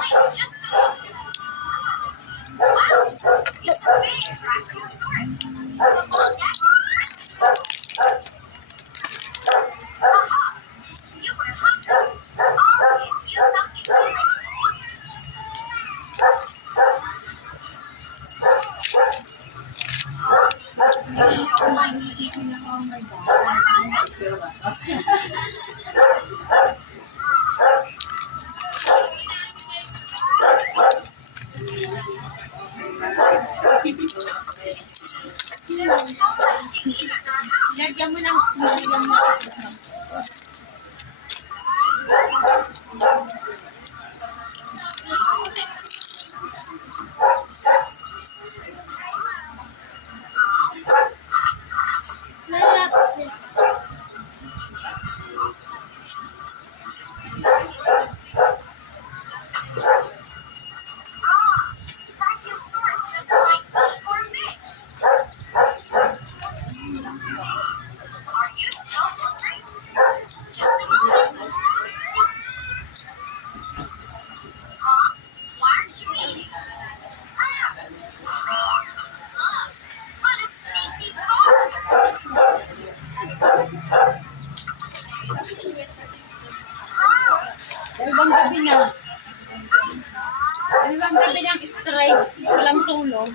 just wow, it's a big Brachiosaurus. The long neck was printed. Aha! You were hungry. I'll give you something delicious. Huh? You don't like meat? What about vegetables? There's so much to eat in our house. Lagyan mo ng Brachiosaurus doesn't like meat or fish. Are you still hungry? Just a moment. Huh? Why aren't you eating? Ugh, what a stinky fart! dalawang gabi na. Dalawang gabi ng strike. Walang tulog.